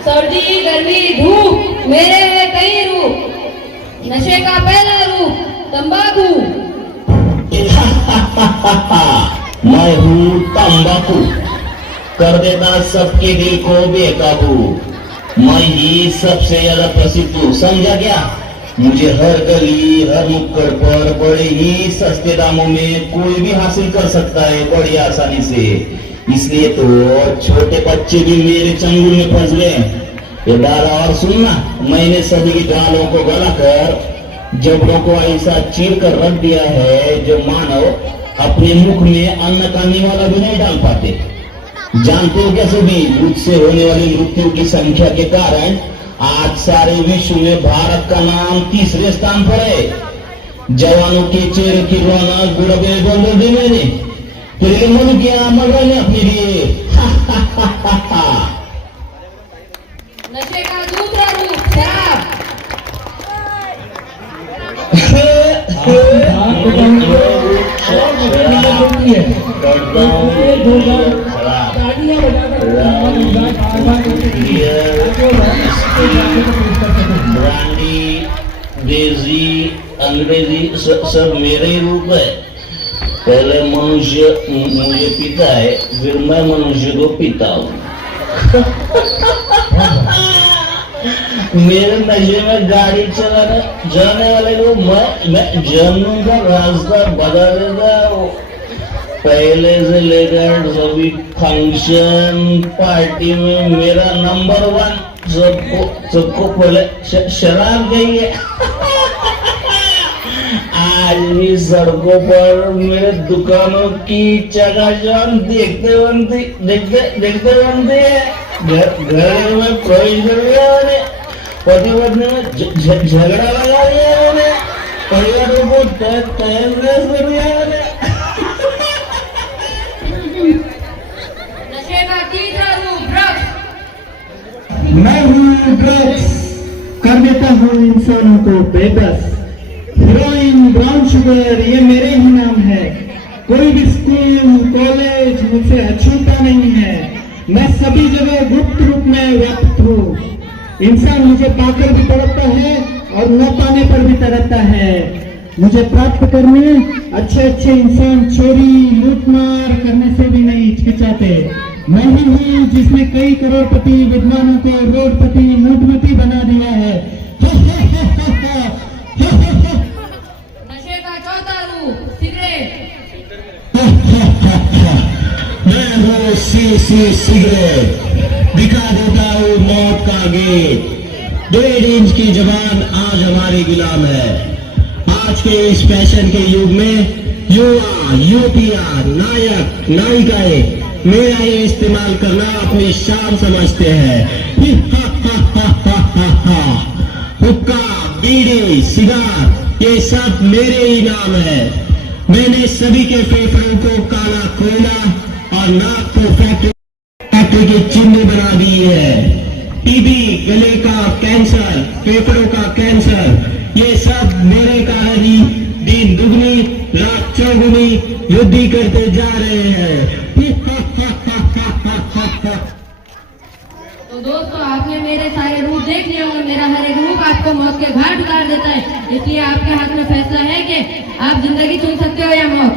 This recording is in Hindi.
सर्दी गर्मी धूप मेरे है कई रूप, नशे का पहला रूप तंबाकू। मैं हूँ तंबाकू, कर देता सबके दिल को बेकाबू। मैं ही सबसे ज्यादा प्रसिद्ध हूँ, समझा क्या? मुझे हर गली हर नुक्कड़ पर बड़े ही सस्ते दामों में कोई भी हासिल कर सकता है बड़ी आसानी से। इसलिए तो छोटे बच्चे भी मेरे चंगुल में फंस गए। ये डाला और सुनना, मैंने सभी की डालों को गलाकर जबड़ों को ऐसा चीर कर रख दिया है जो मानव अपने मुख में अन्न खाने वाला भी नहीं डाल पाते। जानते हो क्या सभी, मुझसे होने वाली मृत्यु की संख्या के कारण आज सारे विश्व में भारत का नाम तीसरे स्थान पर है। जवानों के चेहरे की रौनक बुढ़े बोल दी मैंने, तेरे मन किया मगर ने अपने लिए। नशे का दूसरा रूप शराब। ब्रांडी, देसी, अंग्रेजी सब मेरे ही रूप है। पहले मनुष्य मुझे पीता है, फिर मैं मनुष्य को पीता हूँ। मेरे नशे में गाड़ी चलाने वाले को मैं जन्म का रास्ता बता देता हूँ। पहले से लेकर सभी फंक्शन पार्टी में मेरा नंबर 1 सबको पहले शराब चाहिए। आज भी सड़कों पर मेरे दुकानों की चकाचौंध देखते बनती है। घर में प्रवेश कर गया, पति पत्नी में झगड़ा लगा दिया, परिवारों को तहस कर दिया। नशे का तीसरा रूप ड्रग्स। मैं हूँ ड्रग्स, कर देता हूँ इंसानों को बेबस। हीरोइन, ब्राउन शुगर ये मेरे ही नाम है। कोई भी स्कूल कॉलेज मुझसे अछूता नहीं है। मैं सभी जगह गुप्त रूप में व्याप्त हूँ। इंसान मुझे पाकर भी तड़पता है और न पाने पर भी तड़पता है। मुझे प्राप्त करने अच्छे अच्छे इंसान चोरी लूटमार करने से भी नहीं हिचकिचाते। मैं ही हूँ जिसने कई करोड़पति विद्वानों को रोडपति मूढ़मती बना दिया है। नशे का चौथा रूप सिगरेट। मैं हूँ सिगरेट, दिखा देता हूँ मौत का गेट। 1.5 इंच की जबान आज हमारी गुलाम है। आज के इस फैशन के युग में युवा युवतियां नायक नायिकाएं मेरा ही इस्तेमाल करना अपनी शान समझते हैं। हुक्का, बीड़ी, सिगार ये सब मेरे ही नाम है। मैंने सभी के फेफड़ों को काला कोयला और नाक को फैक्ट्री के चिन्ह बना दी है। टीबी, गले का कैंसर, फेफड़ों का कैंसर ये सब मेरे कारण ही दिन दुगनी रात चौगुनी युद्धि करते जा रहे हैं। तो दोस्तों आपने मेरे सारे रूप देख लिए होंगे। मेरा हर एक रूप आपको मौत के घाट उतार देता है। इसलिए आपके हाथ में फैसला है कि आप जिंदगी चुन सकते हो या मौत।